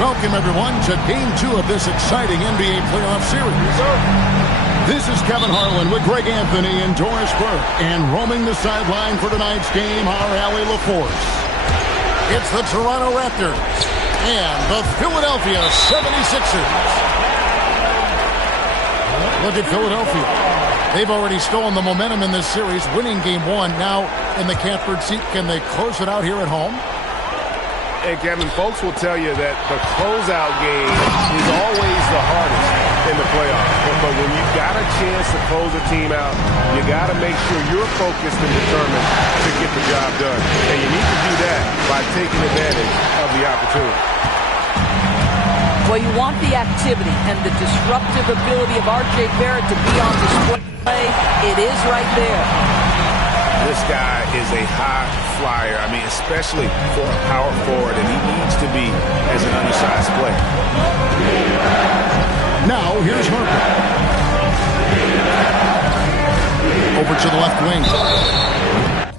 Welcome, everyone, to Game 2 of this exciting NBA playoff series. This is Kevin Harlan with Greg Anthony and Doris Burke. And roaming the sideline for tonight's game, our Allie LaForce. It's the Toronto Raptors and the Philadelphia 76ers. Look at Philadelphia. They've already stolen the momentum in this series, winning Game 1. Now in the catbird seat, can they close it out here at home? And Kevin, folks will tell you that the closeout game is always the hardest in the playoffs. But when you've got a chance to close a team out, you got to make sure you're focused and determined to get the job done. And you need to do that by taking advantage of the opportunity. Well, you want the activity and the disruptive ability of R.J. Barrett to be on display. It is right there. This guy is a high flyer. I mean, especially for a power forward, and he needs to be as an undersized player. Now, here's Harper. Over to the left wing.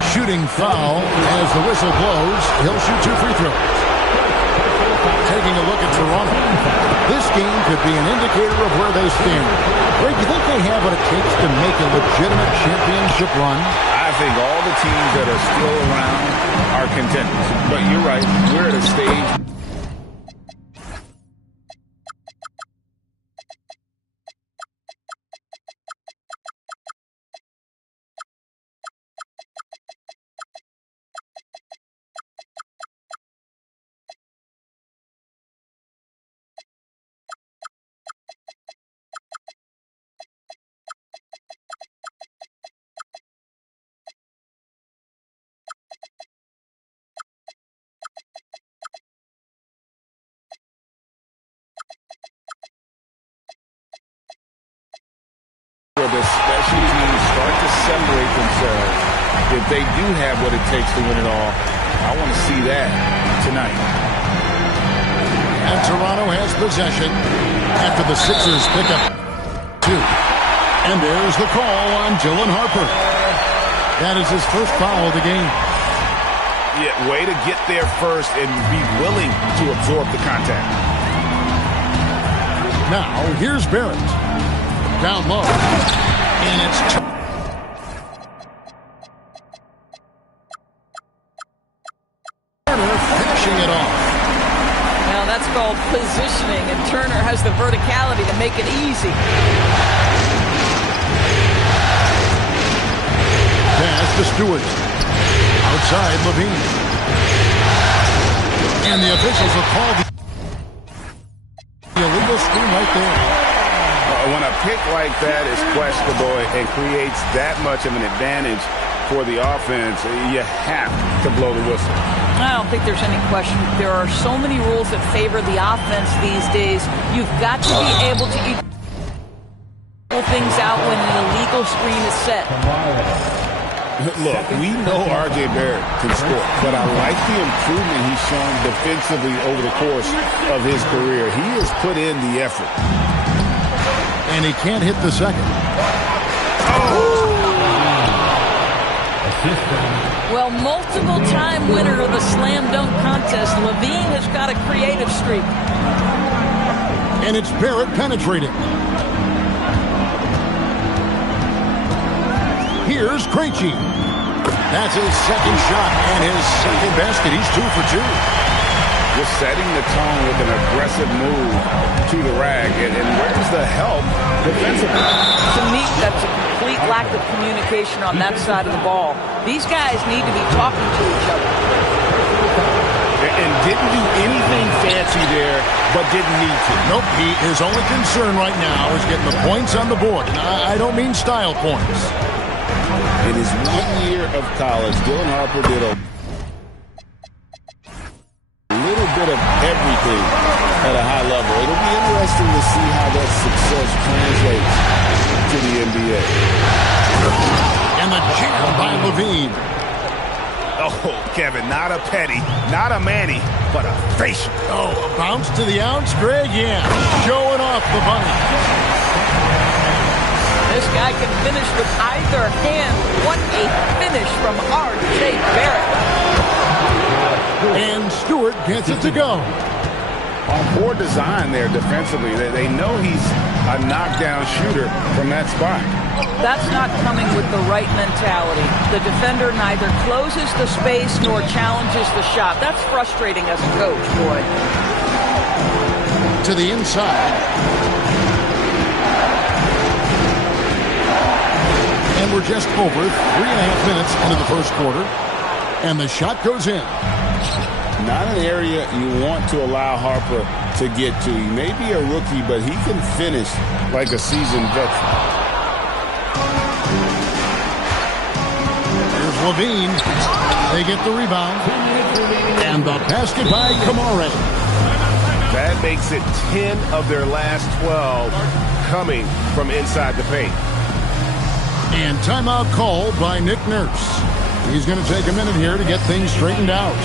Shooting foul as the whistle blows. He'll shoot 2 free throws. Taking a look at Toronto. This game could be an indicator of where they stand. Greg, do you think they have what it takes to make a legitimate championship run? I think all the teams that are still around are contenders. But you're right, we're at a stage. Where the special teams start to separate themselves. If they do have what it takes to win it all, I want to see that tonight. And Toronto has possession after the Sixers pick up 2. And there's the call on Dylan Harper. That is his first foul of the game. Yeah, way to get there first and be willing to absorb the contact. Now, here's Barrett. Down low. And it's Turner finishing it off. Now that's called positioning, and Turner has the verticality to make it easy. Pass to Stewart. Outside Levine. And the officials have called the illegal screen right there. When a pick like that is questionable and creates that much of an advantage for the offense, you have to blow the whistle. I don't think there's any question. There are so many rules that favor the offense these days. You've got to be able to equal things out when an illegal screen is set. Look, we know R.J. Barrett can score, but I like the improvement he's shown defensively over the course of his career. He has put in the effort. And he can't hit the second. Well, multiple-time winner of the slam dunk contest, Levine has got a creative streak. And it's Barrett penetrating. Here's Krejci. That's his second shot and his second basket. He's 2 for 2. Just setting the tone with an aggressive move to the rag. And where's the help defensively? To me, that's a complete lack of communication on that side of the ball. These guys need to be talking to each other. And didn't do anything fancy there, but didn't need to. Nope, his only concern right now is getting the points on the board. And I don't mean style points. In his 1 year of college, Dylan Harper did a little bit of everything at a high level. It'll be interesting to see how that success translates to the NBA. And the jam by Levine. Oh, Kevin, not a Petty, not a Manny, but a facial. Oh, a bounce to the ounce, Greg? Yeah, showing off the bunny. This guy can finish with either hand. What a finish from R.J. Barrett. And Stewart gets it to go. Poor design there defensively. They know he's a knockdown shooter from that spot. That's not coming with the right mentality. The defender neither closes the space nor challenges the shot. That's frustrating as a coach, boy. To the inside. And we're just over 3.5 minutes into the first quarter. And the shot goes in. Not an area you want to allow Harper to get to. He may be a rookie, but he can finish like a seasoned veteran. Here's Levine. They get the rebound. And the basket by Kamara. That makes it 10 of their last 12 coming from inside the paint. And timeout called by Nick Nurse. He's going to take a minute here to get things straightened out.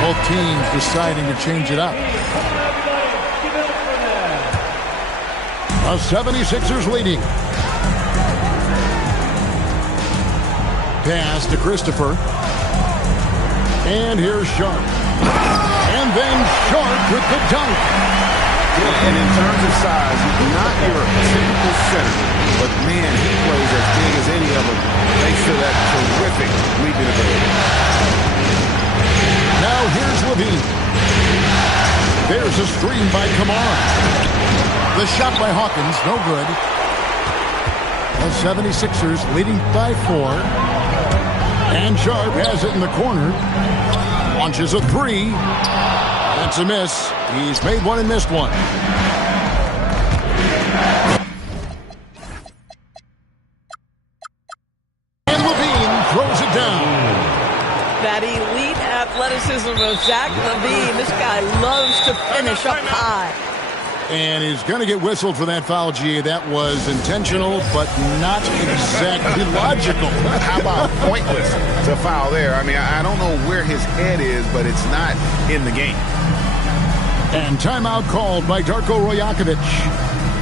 Both teams deciding to change it up. The 76ers leading. Pass to Christopher. And here's Sharp. And then Sharp with the dunk. And in terms of size, he's not your typical center. But, man, he plays as big as any of them thanks to that terrific leaping ability. Now here's Levine. There's a screen by Kamara. The shot by Hawkins, no good. The 76ers leading by 4. And Sharp has it in the corner. Launches a 3. That's a miss. He's made one and missed one. And Levine throws it down. That elite athleticism of Zach LaVine. This guy loves to finish up high. And he's going to get whistled for that foul, G. That was intentional, but not exactly logical. How about pointless to foul there? I mean, I don't know where his head is, but it's not in the game. And timeout called by Darko Rajakovic.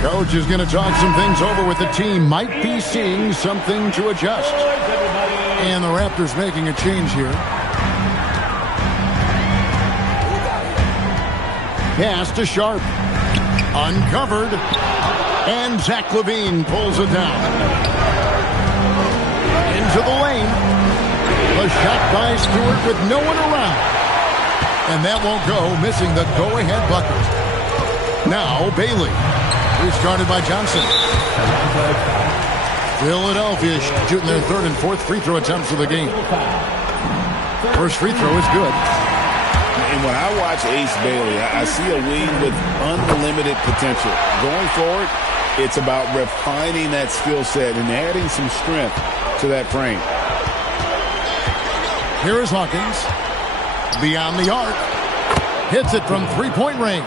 Coach is going to talk some things over with the team. Might be seeing something to adjust. And the Raptors making a change here. Pass to Sharp. Uncovered. And Zach LaVine pulls it down. Into the lane. The shot by Stewart with no one around. And that won't go, missing the go-ahead bucket. Now Bailey. Restarted by Johnson. Philadelphia shooting their third and fourth free throw attempts of the game. First free throw is good. And when I watch Ace Bailey, I see a wing with unlimited potential. Going forward, it's about refining that skill set and adding some strength to that frame. Here is Hawkins. Beyond the arc. Hits it from three-point range.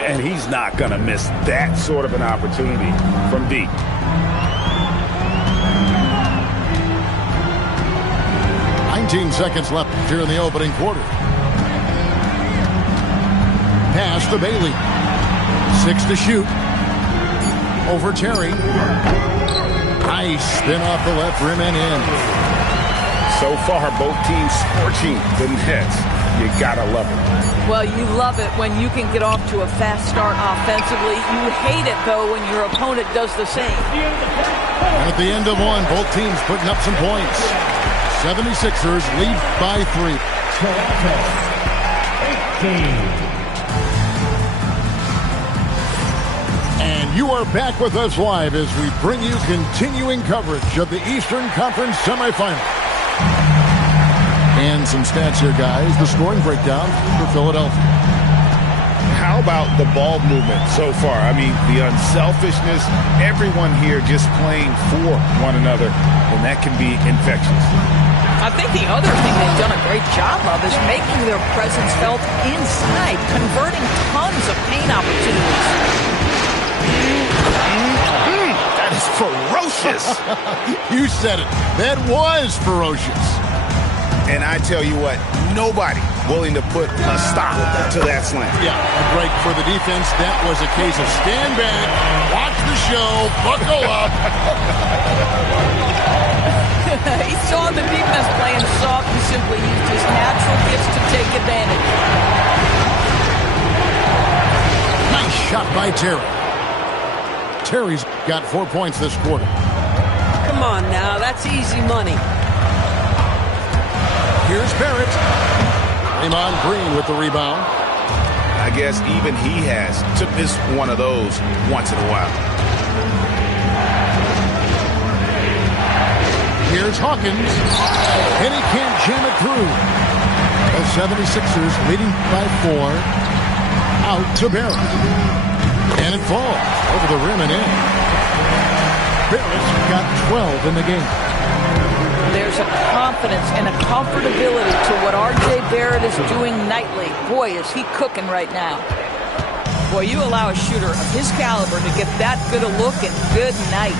And he's not going to miss that sort of an opportunity from deep. Seconds left here in the opening quarter. Pass to Bailey. 6 to shoot. Over Terry. Nice spin off the left rim and in. So far, both teams scorching the nets. You gotta love it. Well, you love it when you can get off to a fast start offensively. You hate it, though, when your opponent does the same. And at the end of one, both teams putting up some points. 76ers lead by 3. And you are back with us live as we bring you continuing coverage of the Eastern Conference semifinal. And some stats here, guys. The scoring breakdown for Philadelphia. How about the ball movement so far? I mean, the unselfishness, everyone here just playing for one another, and that can be infectious. I think the other thing they've done a great job of is making their presence felt inside, converting tons of paint opportunities. That is ferocious. You said it. That was ferocious. And I tell you what, nobody willing to put a stop to that slam. Yeah, a break for the defense. That was a case of stand back, watch the show, buckle up. He saw the defense playing soft and simply used his natural gifts to take advantage. Nice shot by Terry. Terry's got 4 points this quarter. Come on now, that's easy money. Here's Barrett. Draymond Green with the rebound. I guess even he has to miss one of those once in a while. Here's Hawkins. And he can't jam it through. The 76ers leading by 4. Out to Barrett. And it falls over the rim and in. Barrett's got 12 in the game. There's a confidence and a comfortability to what R.J. Barrett is doing nightly. Boy, is he cooking right now. Boy, you allow a shooter of his caliber to get that good a look and good night.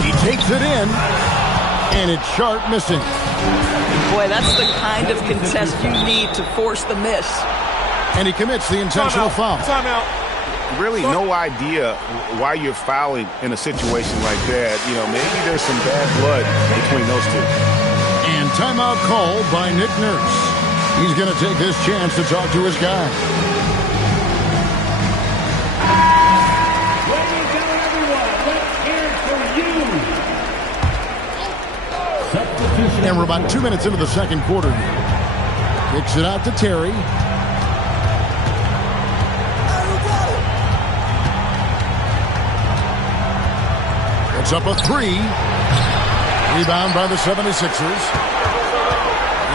He takes it in, and it's sharp missing. Boy, that's the kind of contest you need to force the miss. And he commits the intentional foul. Timeout. Really no idea why you're fouling in a situation like that. You know, maybe there's some bad blood between those two. And timeout called by Nick Nurse. He's going to take this chance to talk to his guy. Ladies and everyone, let's hear it for you. Substitution. And we're about 2 minutes into the second quarter. Kicks it out to Terry. It's up a 3. Rebound by the 76ers.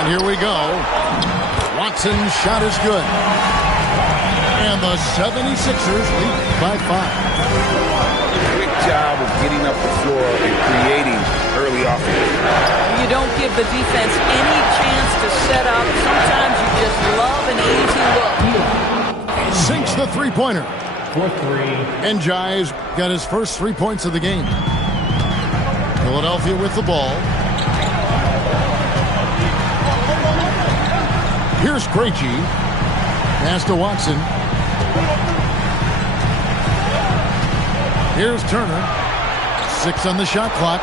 And here we go. Watson's shot is good. And the 76ers lead by 5. Great job of getting up the floor and creating early offense. You don't give the defense any chance to set up. Sometimes you just love an easy look. Sinks the three-pointer. For 3. And Jai's got his first 3 points of the game. Philadelphia with the ball. Here's Krejci. Pass to Watson. Here's Turner. 6 on the shot clock.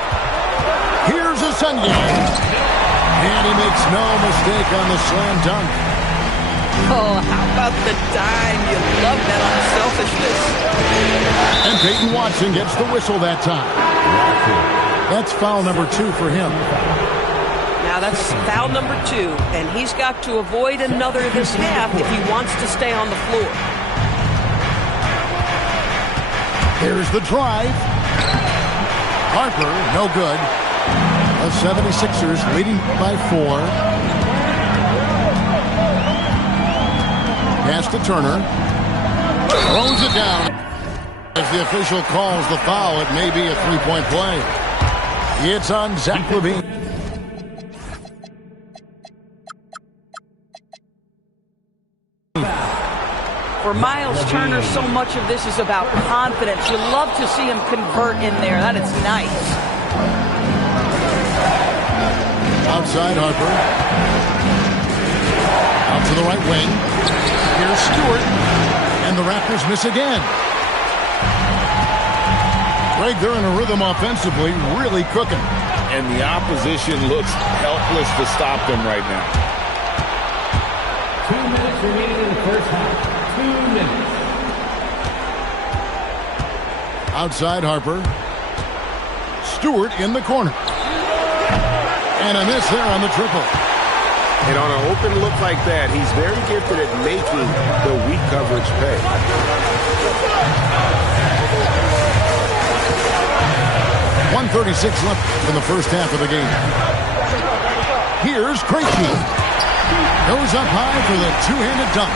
Here's Asungui. And he makes no mistake on the slam dunk. Oh, how about the dime? You love that unselfishness. And Peyton Watson gets the whistle that time. That's foul number 2 for him. Now that's foul number 2, and he's got to avoid another this half if he wants to stay on the floor. Here's the drive. Harper, no good. The 76ers leading by 4. Pass to Turner. Throws it down. As the official calls the foul, it may be a three-point play. It's on Zach LaVine. For Miles Turner, so much of this is about confidence. You love to see him convert in there. That is nice. Outside Harper. Out to the right wing. Here's Stewart. And the Raptors miss again. Greg, they're in a rhythm offensively, really cooking. And the opposition looks helpless to stop them right now. 2 minutes remaining in the first half. 2 minutes. Outside Harper. Stewart in the corner. And a miss there on the triple. And on an open look like that, he's very gifted at making the weak coverage pay. 1:36 left in the first half of the game. Here's Krejci. Goes up high for the two-handed dunk.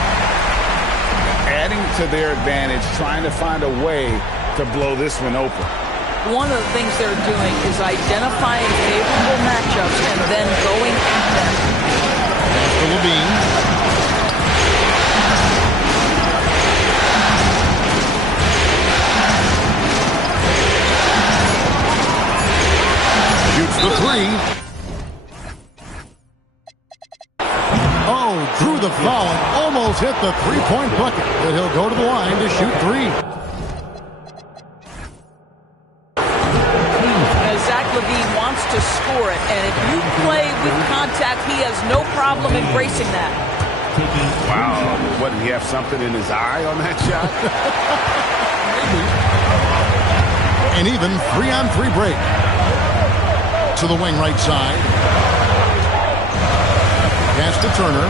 Adding to their advantage, trying to find a way to blow this one open. One of the things they're doing is identifying favorable matchups and then going at them. To LaVine. Shoots the 3. the three-point bucket, but he'll go to the line to shoot three. Zach LaVine wants to score it, and if you play with contact, he has no problem embracing that. Wow, what, did he have something in his eye on that shot? An even 3-on-3 break. To the wing right side. Pass to Turner.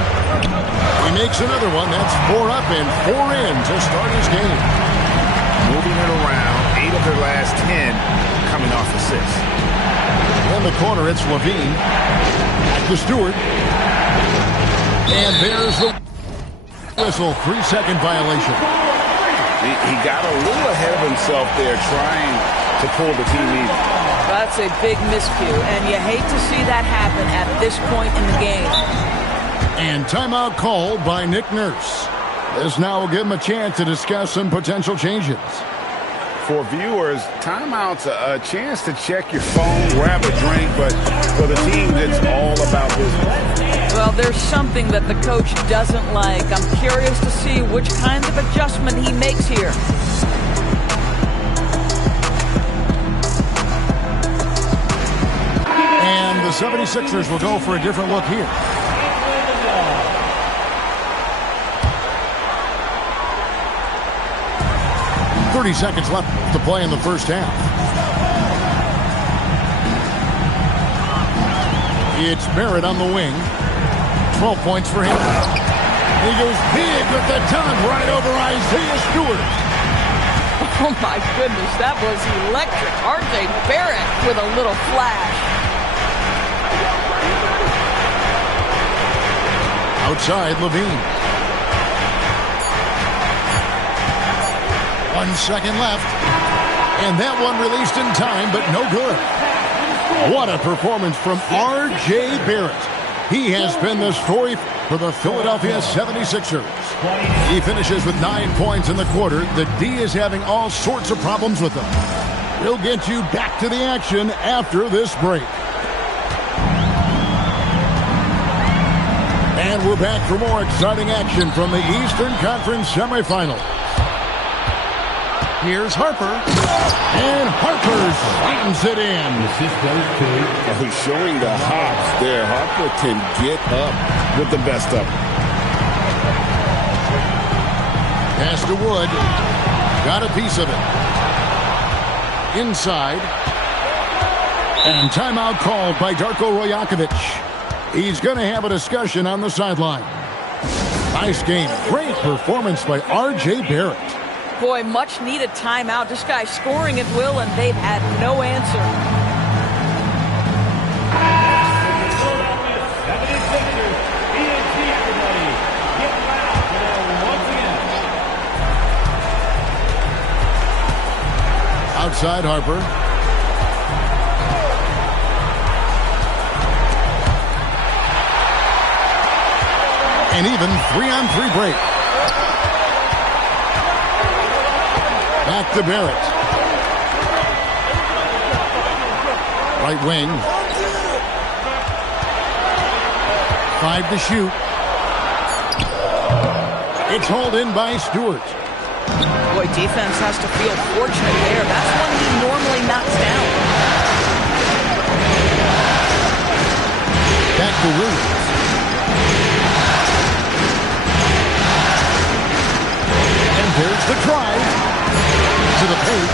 He makes another one. That's 4 up and 4 in to start his game. Moving it around, 8 of their last 10 coming off assists. In the corner, it's LaVine. Back to Stewart. And there's the whistle. 3-second violation. He got a little ahead of himself there trying to pull the team in. That's a big miscue, and you hate to see that happen at this point in the game. And timeout called by Nick Nurse. This now will give him a chance to discuss some potential changes. For viewers, timeout's a chance to check your phone, grab a drink, but for the team, it's all about business. Well, there's something that the coach doesn't like. I'm curious to see which kind of adjustment he makes here. And the 76ers will go for a different look here. .30 seconds left to play in the first half. It's Barrett on the wing. 12 points for him. He goes big with the dunk right over Isaiah Stewart. Oh my goodness, that was electric. R.J. Barrett with a little flash. Outside, LaVine. 1 second left. And that one released in time, but no good. What a performance from R.J. Barrett. He has been the story for the Philadelphia 76ers. He finishes with 9 points in the quarter. The D is having all sorts of problems with him. We'll get you back to the action after this break. And we're back for more exciting action from the Eastern Conference semifinals. Here's Harper. And Harper slams it in. He's showing the hops there. Harper can get up with the best of them. Pass to Wood. Got a piece of it. Inside. And timeout called by Darko Rajakovic. He's going to have a discussion on the sideline. Nice game. Great performance by R.J. Barrett. Boy, much needed timeout. This guy scoring at will, and they've had no answer. Outside Harper. An even 3-on-3 break. Back to Barrett. Right wing. 5 to shoot. It's hauled in by Stewart. Boy, defense has to feel fortunate there. That's one he normally knocks down. Back to Williams. And there's the drive. To the paint.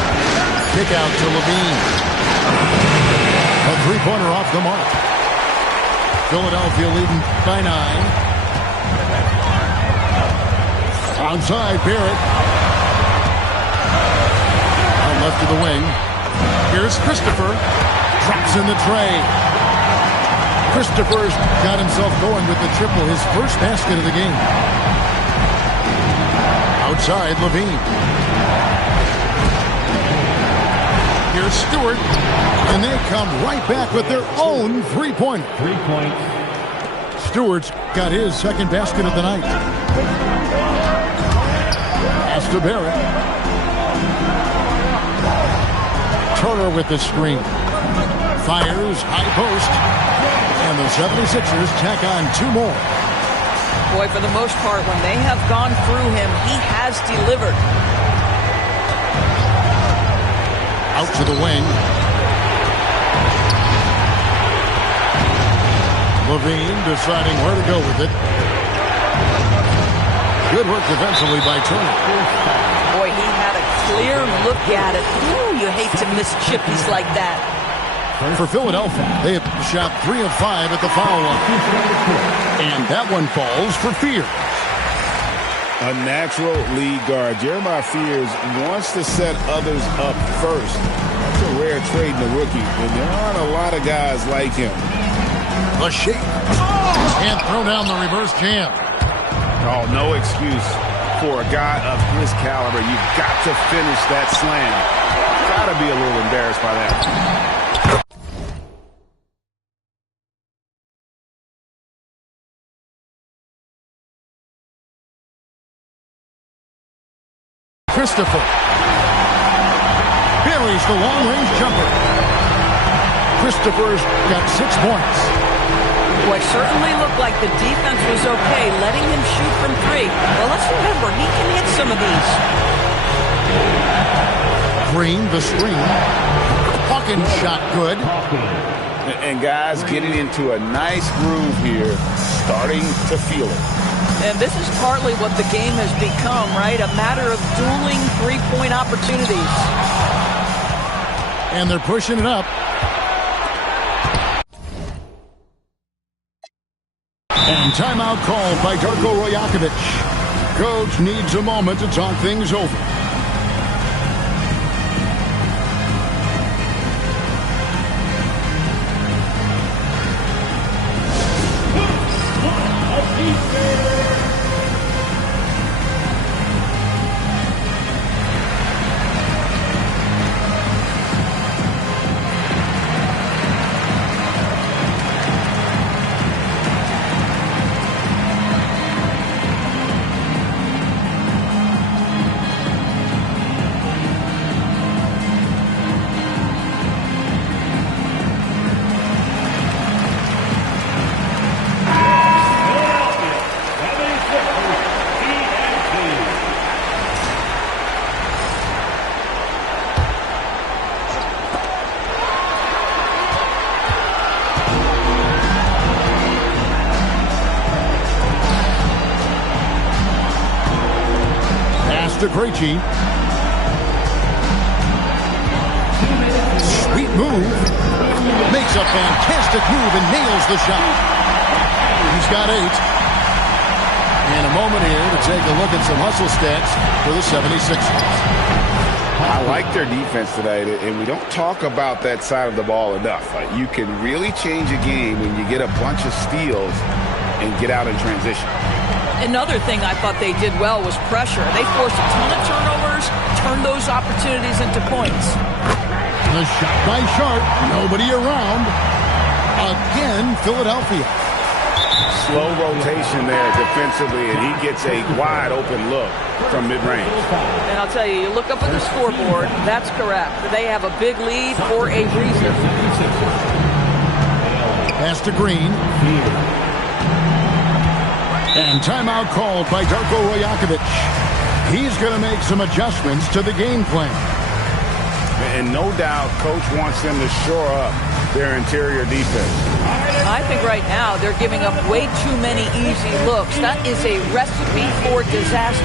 Kick out to LaVine. A three-pointer off the mark. Philadelphia leading by 9. Onside, Barrett. Out left to the wing. Here's Christopher. Drops in the tray. Christopher's got himself going with the triple, his first basket of the game. Outside, LaVine. Here's Stewart, and they come right back with their own three-pointer. 3 points. Stewart's got his second basket of the night. Pass to Barrett. Turner with the screen. Fires, high post. And the 76ers tack on 2 more. Boy, for the most part, when they have gone through him, he has delivered. Out to the wing. Levine deciding where to go with it. Good work defensively by Turner. Boy, he had a clear look at it. Ooh, you hate to miss chippies like that. For Philadelphia, they have shot 3 of 5 at the foul line. And that one falls for Fears. A natural lead guard. Jeremiah Fears wants to set others up first. That's a rare trait in a rookie, and there aren't a lot of guys like him. The shake. Can't throw down the reverse jam. Oh, no excuse for a guy of his caliber. You've got to finish that slam. Got to be a little embarrassed by that. Christopher buries the long-range jumper. Christopher's got 6 points. Boy, certainly looked like the defense was okay, letting him shoot from 3. Well, let's remember, he can hit some of these. Green, the screen. Hawkins shot good. And guys getting into a nice groove here, starting to feel it. And this is partly what the game has become, right? A matter of dueling three-point opportunities. And they're pushing it up. And timeout called by Darko Rajakovic. Coach needs a moment to talk things over. To Krejci. Sweet move. Makes a fantastic move and nails the shot. He's got 8. And a moment here to take a look at some hustle stats for the 76ers. I like their defense tonight, and we don't talk about that side of the ball enough. You can really change a game when you get a bunch of steals and get out in transition. Another thing I thought they did well was pressure. They forced a ton of turnovers, turned those opportunities into points. The shot by Sharp, nobody around. Again, Philadelphia. Slow rotation there defensively, and he gets a wide open look from mid-range. And I'll tell you, you look up at the scoreboard, that's correct. They have a big lead for a reason. Pass to Green. And timeout called by Darko Rajakovic. He's going to make some adjustments to the game plan. And no doubt, Coach wants them to shore up their interior defense. I think right now they're giving up way too many easy looks. That is a recipe for disaster.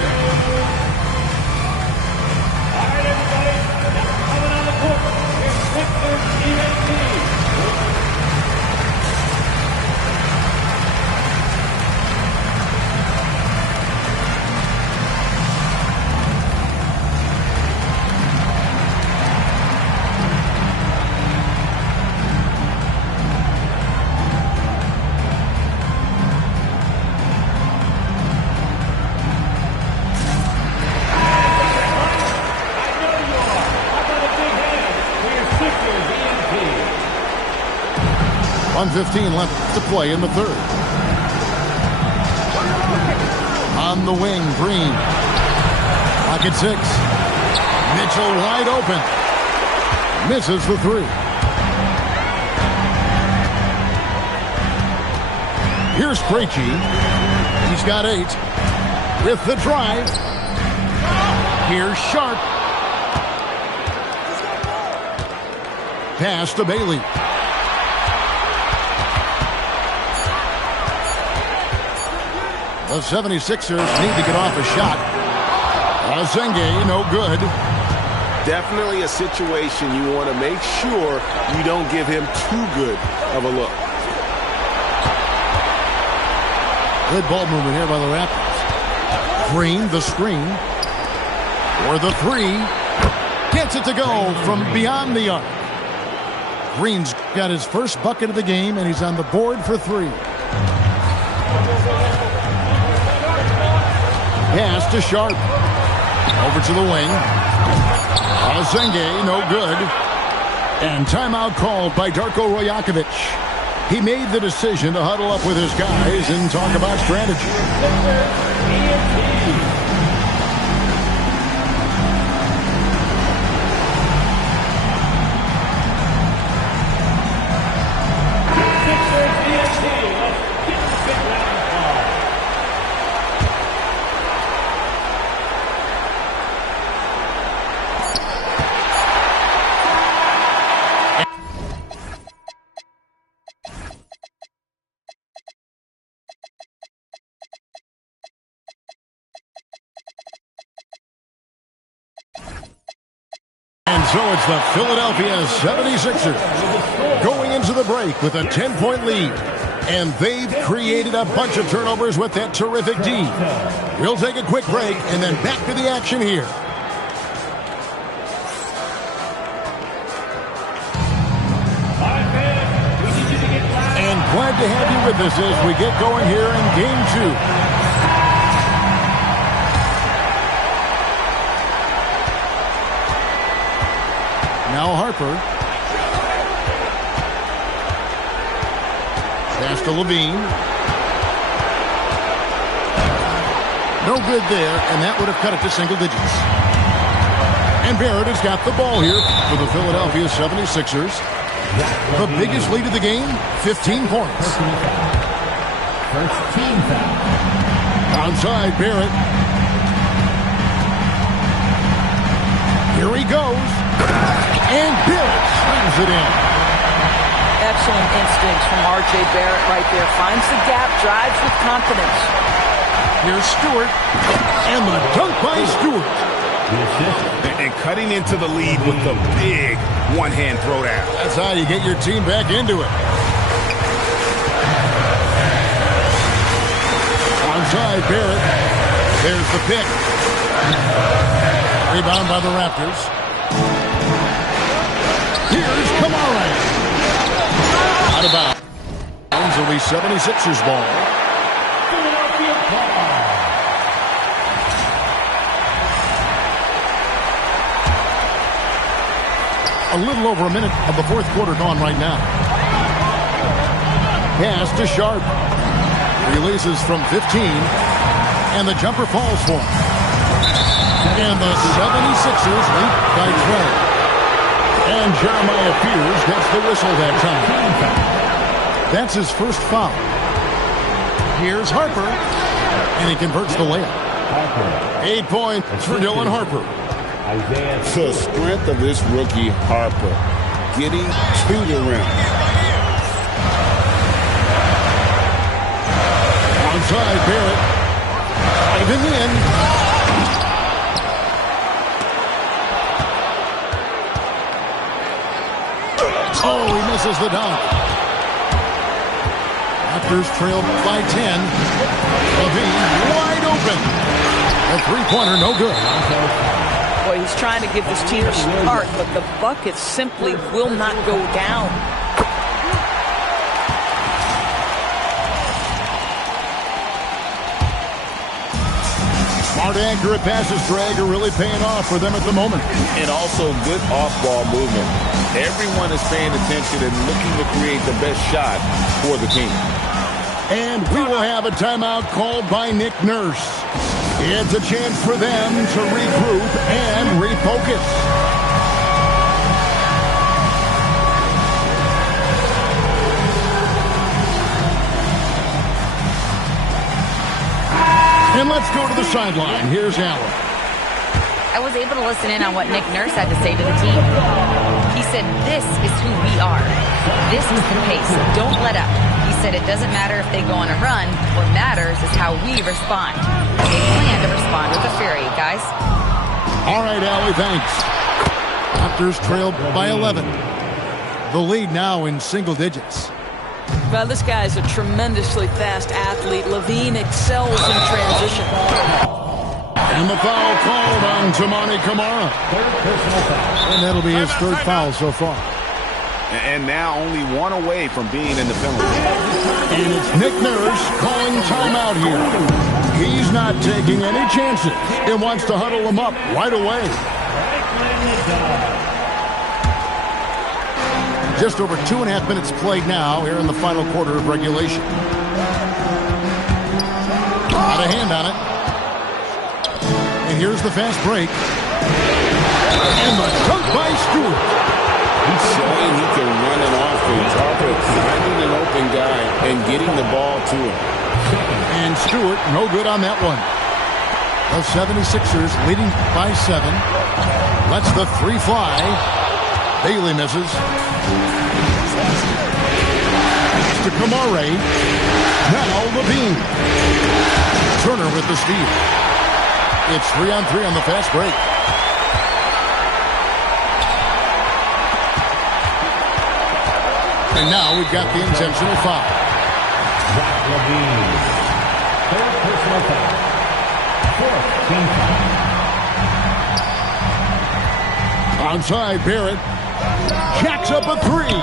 .115 left to play in the third. On the wing, Green. Pocket 6. Mitchell wide open. Misses the 3. Here's Krejci. He's got 8. With the drive. Here's Sharp. Pass to Bailey. The 76ers need to get off a shot. Azenge, no good. Definitely a situation you want to make sure you don't give him too good of a look. Good ball movement here by the Raptors. Green, the screen. For the 3. Gets it to go from beyond the arc. Green's got his first bucket of the game, and he's on the board for 3. Pass to Sharp. Over to the wing. Azenge, no good. And timeout called by Darko Rajakovic. He made the decision to huddle up with his guys and talk about strategy. And so it's the Philadelphia 76ers going into the break with a 10-point lead. And they've created a bunch of turnovers with that terrific D. We'll take a quick break and then back to the action here. And glad to have you with us as we get going here in Game 2. Now Harper. Pass to Levine. No good there, and that would have cut it to single digits. And Barrett has got the ball here for the Philadelphia 76ers. The biggest lead of the game, 15 points. First team foul. Onside, Barrett. Here he goes. And Barrett slams it in. Excellent instincts from R.J. Barrett right there. Finds the gap, drives with confidence. Here's Stewart. And the dunk by Stewart. And cutting into the lead with the big one-hand throwdown. That's how you get your team back into it. Onside, Barrett. There's the pick. Rebound by the Raptors. Here's Kamara. Out of bounds. It'll be 76ers ball. Philadelphia ball. A little over a minute of the fourth quarter gone right now. Pass to Sharp. Releases from 15. And the jumper falls for him. And the 76ers lead by 12. And Jeremiah Fears gets the whistle that time. That's his first foul. Here's Harper. And he converts the layup. 8 points for Dylan Harper. The strength of this rookie, Harper, getting to the rim. Onside, Barrett. Driving in. Oh, he misses the dunk. Raptors trailed by 10. Levine wide open. A three-pointer, no good. Boy, he's trying to give this team a start, but the buckets simply will not go down. Smart, accurate passes, Greg, are really paying off for them at the moment. And also good off-ball movement. Everyone is paying attention and looking to create the best shot for the team. And we will have a timeout called by Nick Nurse. It's a chance for them to regroup and refocus. And let's go to the sideline. Here's Allen. I was able to listen in on what Nick Nurse had to say to the team. He said, this is who we are. This is the pace. Don't let up. He said it doesn't matter if they go on a run. What matters is how we respond. They plan to respond with a fury, guys. All right, Allie, thanks. Raptors trailed by 11. The lead now in single digits. Well, this guy's a tremendously fast athlete. LaVine excels in transition. And the foul called on Toumani Camara. And that'll be his third foul so far. And now only one away from being in the penalty. And it's Nick Nurse calling timeout here. He's not taking any chances and wants to huddle them up right away. Just over 2.5 minutes played now here in the final quarter of regulation. Got a hand on it. And here's the fast break. And the dunk by Stewart. He's showing he can run an offense. Harper finding an open guy and getting the ball to him. And Stewart, no good on that one. The 76ers leading by 7. Lets the three fly. Bailey misses. To Camara. Now LaVine. Turner with the steal. It's 3-on-3 on the fast break. And now we've got the intentional foul. Zach LaVine. Third personal foul. Fourth team foul. Outside, Barrett. Jacks up a three.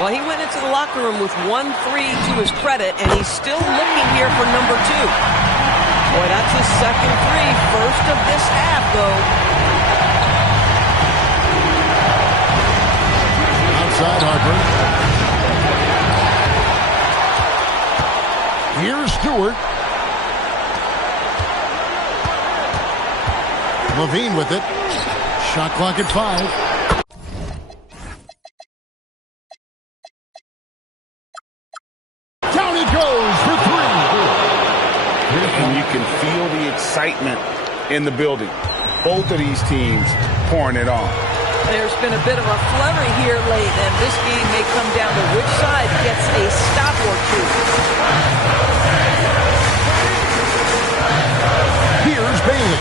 Well, he went into the locker room with 1-3 to his credit, and he's still looking here for number 2. Boy, that's his second three. First of this half, though. Outside, Harper. Here's Stewart. LaVine with it. Shot clock at 5. Down he goes for 3. And you can feel the excitement in the building. Both of these teams pouring it on. There's been a bit of a flurry here late, and this game may come down to which side gets a stop or two. Here's Bailey.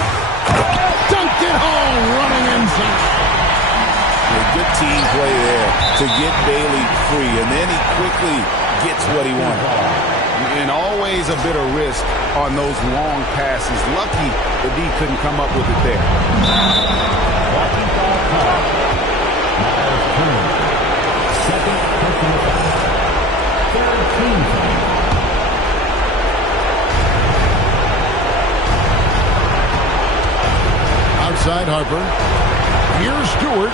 Dunked it home, running inside. A good team play there to get Bailey free, and then he quickly gets what he wanted. And always a bit of risk on those long passes. Lucky the D couldn't come up with it there. Walking foul call. Miles Turner. Second personal foul. Third team foul. Outside, Harper. Here's Stewart.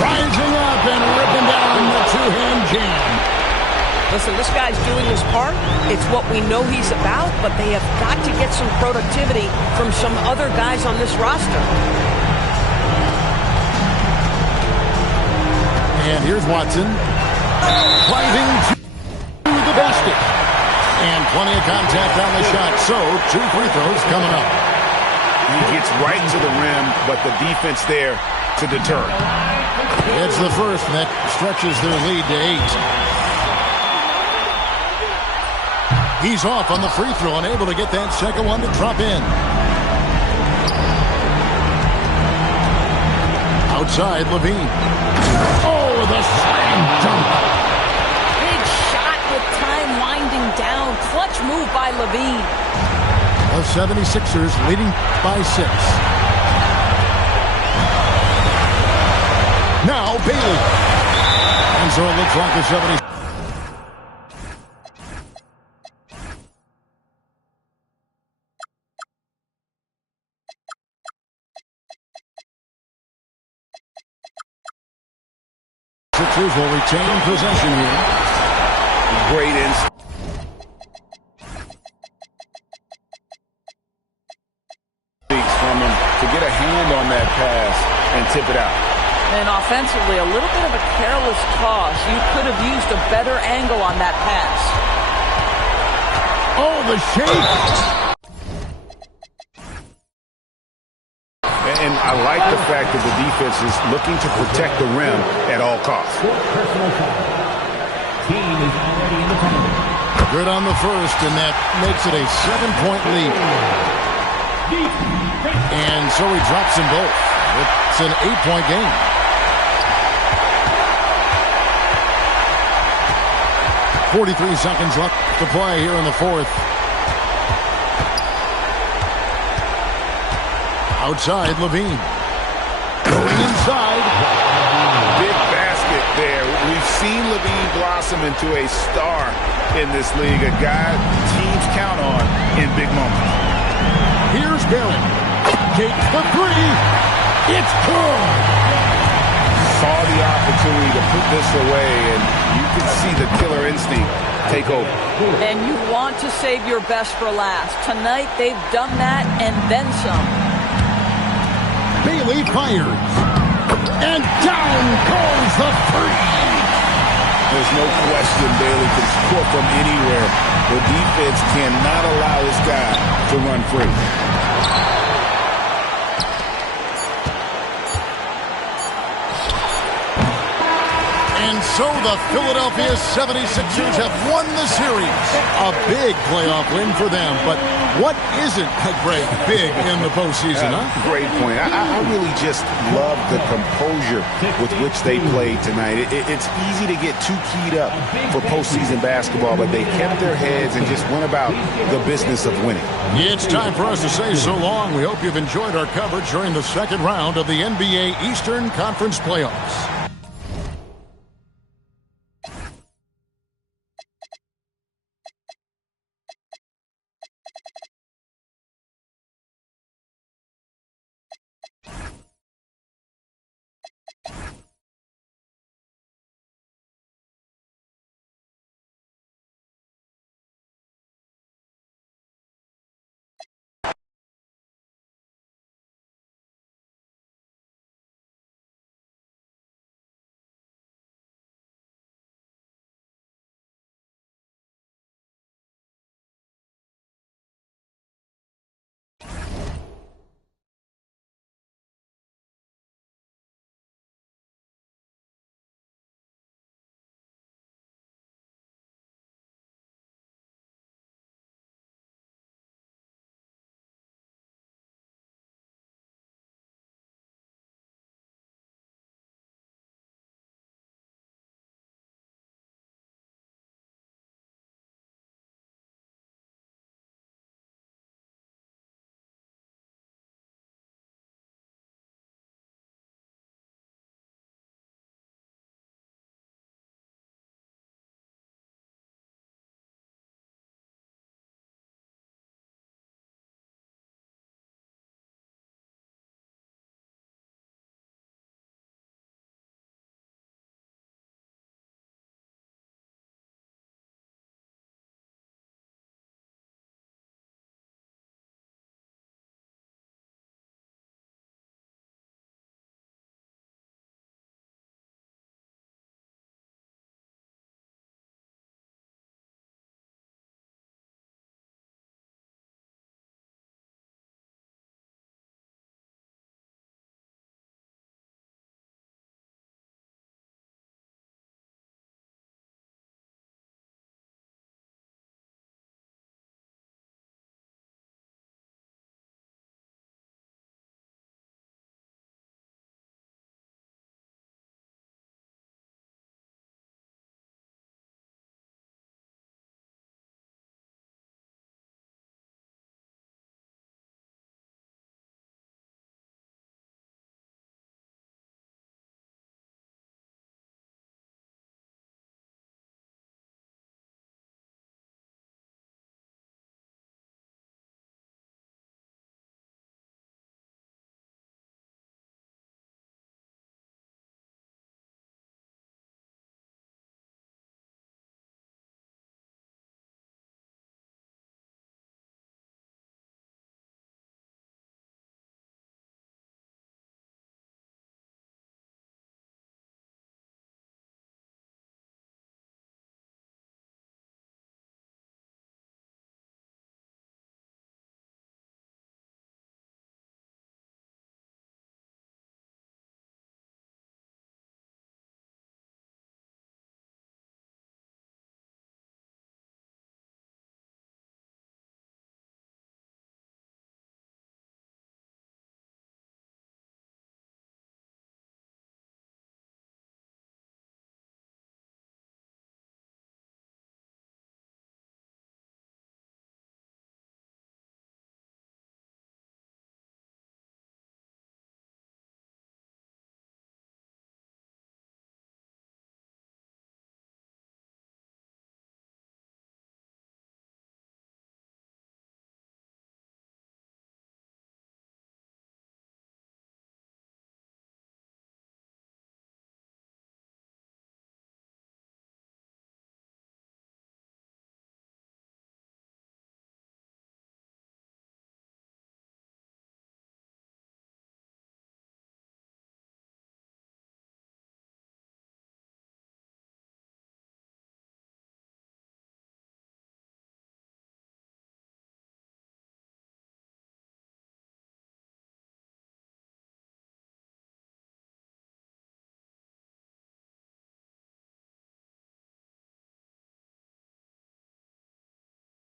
Rising up and ripping down the two-hand jam. Listen, this guy's doing his part. It's what we know he's about, but they have got to get some productivity from some other guys on this roster. And here's Watson. Driving to the basket. And plenty of contact on the shot. So, 2 free throws coming up. He gets right to the rim, but the defense there to deter. It's the first, and that stretches their lead to 8. He's off on the free throw, unable to get that second one to drop in. Outside, LaVine. Oh, the slam dunk. Big shot with time winding down. Clutch move by LaVine. The 76ers leading by 6. Now Bailey. And so it looks like the 76ers. Sixers will retain possession here. Great instinct from him to get a hand on that pass and tip it out. And offensively, a little bit of a careless toss. You could have used a better angle on that pass. Oh, the shake. And I like the fact that the defense is looking to protect the rim at all costs. Personal foul. Team is already in the penalty. Good on the first, and that makes it a 7-point lead. And so he drops them both. It's an 8-point game. .43 seconds left to play here in the fourth. Outside, Levine. Going inside. Big basket there. We've seen Levine blossom into a star in this league, a guy teams count on in big moments. Here's Barrett. Takes the three. It's good. Saw the opportunity to put this away, and you can see the killer instinct take over. And you want to save your best for last. Tonight, they've done that and then some. Bailey fires. And down goes the three. There's no question Bailey can score from anywhere. The defense cannot allow this guy to run free. And so the Philadelphia 76ers have won the series. A big playoff win for them. But what isn't a great big in the postseason, huh? Great point. I really just love the composure with which they played tonight. It's easy to get too keyed up for postseason basketball, but they kept their heads and just went about the business of winning. It's time for us to say so long. We hope you've enjoyed our coverage during the second round of the NBA Eastern Conference Playoffs.